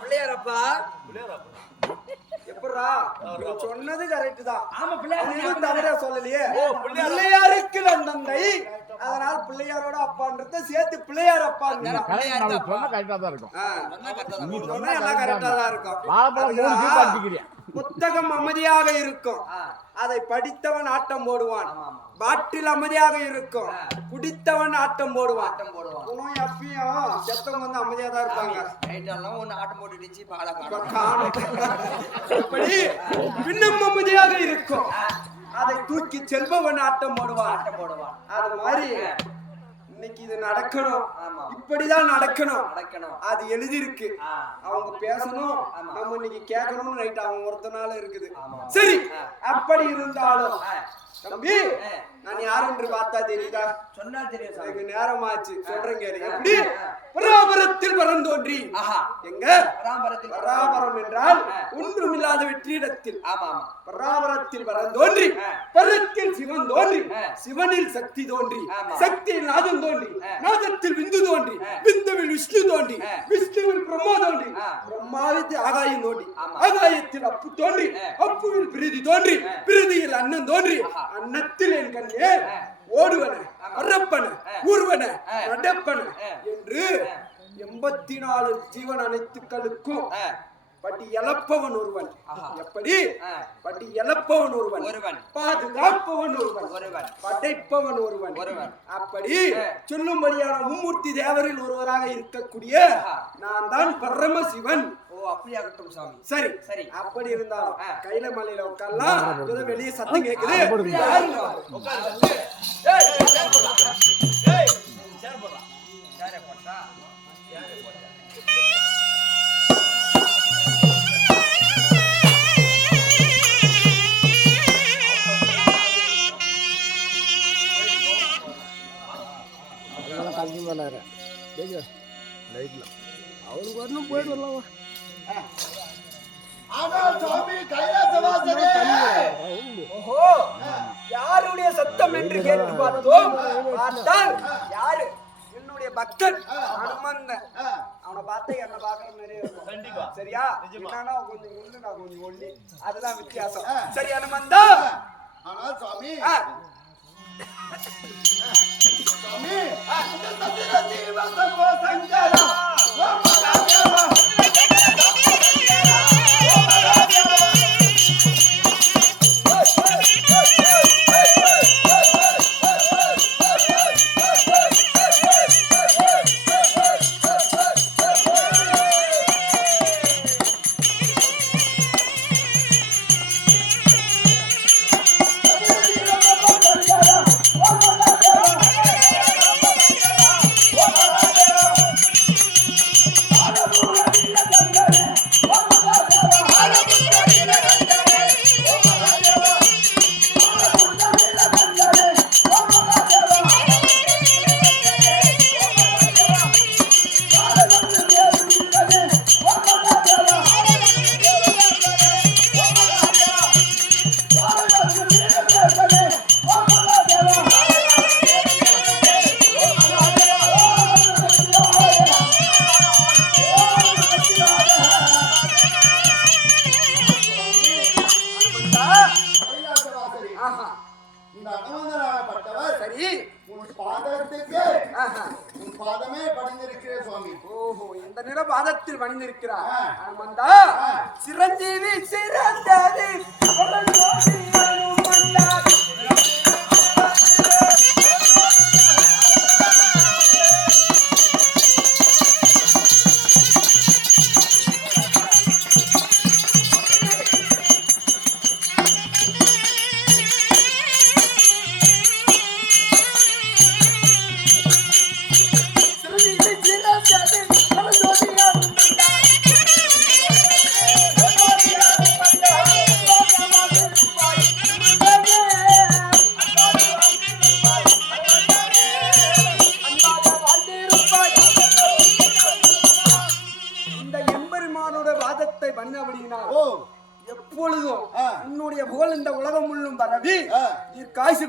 பிள்ளையாரப்பா எப்படா சொன்னது கரெக்ட் தான். ஆமா பிள்ளையார் தவறா சொல்லலையே. பிள்ளையாருக்கு தந்தை, அதனால பிள்ளையாரோட அப்பான்றத சேர்த்து பிள்ளையார் அப்பா சொன்னா கரெக்டா தான் இருக்கும். எல்லாம் கரெக்டா தான் இருக்கும். புத்தகம் அமைதியாக இருக்கும், அதை படித்தவன் ஆட்டம் போடுவான். பாட்டில் அமைதியாக இருக்கும், குடித்தவன் ஆட்டம் போடுவான். எப்பயும் செத்தவங்க வந்து அமைதியா தான் இருப்பாங்க. பின்னம் அமைதியாக இருக்கும், அதை தூக்கி செல்பவன் ஆட்டம் போடுவான். அது மாதிரி இன்னைக்கு இது நடக்கணும், இப்படிதான் நடக்கணும், அது எழுதிருக்கு. அவங்க பேசணும், நம்ம இன்னைக்கு கேட்கணும்னு ரைட் அவங்க ஒருத்தனால இருக்குது. சரி, அப்படி இருந்தாலும் தம்பி நான் யார் என்று பார்த்தா தெரியுதா? சொன்னா தெரியும். எனக்கு நேரமாச்சு, சொல்றேன் கேளு. எப்படி பராபரத்தில் பரந்தோன்றி, எங்க பராபரம் என்றால் ஒன்றுமில்லாத வெற்றிடத்தில், பராபரத்தில் பரந்தோன்றி, பரத்தில் சிவன் தோன்றி, சிவனில் சக்தி தோன்றி, சக்தியில் நாதம் தோன்றி, நாதத்தில் விந்து தோன்றி, விந்துவில் விஷ்ணு தோன்றி, விஷ்ணுவில் பிரம்மா தோன்றி, பிரம்மாவில் ஆகாயம் தோன்றி, ஆகாயத்தில் அப்பு தோன்றி, அப்புவில் பிரீதி தோன்றி, பிரீதியில் அண்ணன் தோன்றி, அன்னத்தில் என் கண்ணே ஓடுவன, அறப்பன, ஊர்வன, நடப்பன என்று 84 ஜீவன் அனைத்துக்களுக்கும் பட்டி எழப்பவன் ஒருவன். எப்படி பட்டி எழப்பவன் ஒருவன், பாதுகாப்பவன் ஒருவன், படைப்பவன் ஒருவன். அப்படி சொல்லும்படியான மும்மூர்த்தி தேவரில் ஒருவராக இருக்கக்கூடிய நான் தான் பரமசிவன். அப்படியாகட்டும் சாமி. சரி சரி, அப்படி இருந்தாலும் கையில மலையில உட்காரலாம். வெளியே சத்தம் கேக்குது. அவனுக்கு வரணும், போயிட்டு வரலாம். யாருடைய சத்தம் என்று கேட்டு பார்த்தோம். பார்த்தால் யாரு? என்னுடைய பக்தன் ஹனுமந்தன். அவனை பார்த்து என்ன பாக்குற மாதிரி இருக்கும். சரியா? என்னன்னா கொஞ்சம் ஒண்ணு, நான் கொஞ்சம் ஒல்லி, அதுதான் வித்தியாசம். சரி ஹனுமந்தா. ஆனால் சுவாமி பாதத்தில் பணிந்திருக்கிறார். சிரஞ்சீவி சிறந்தது எப்பொழுதும் உன்னுடைய புகழ் இந்த உலகம் முள்ளும் பரவி காசு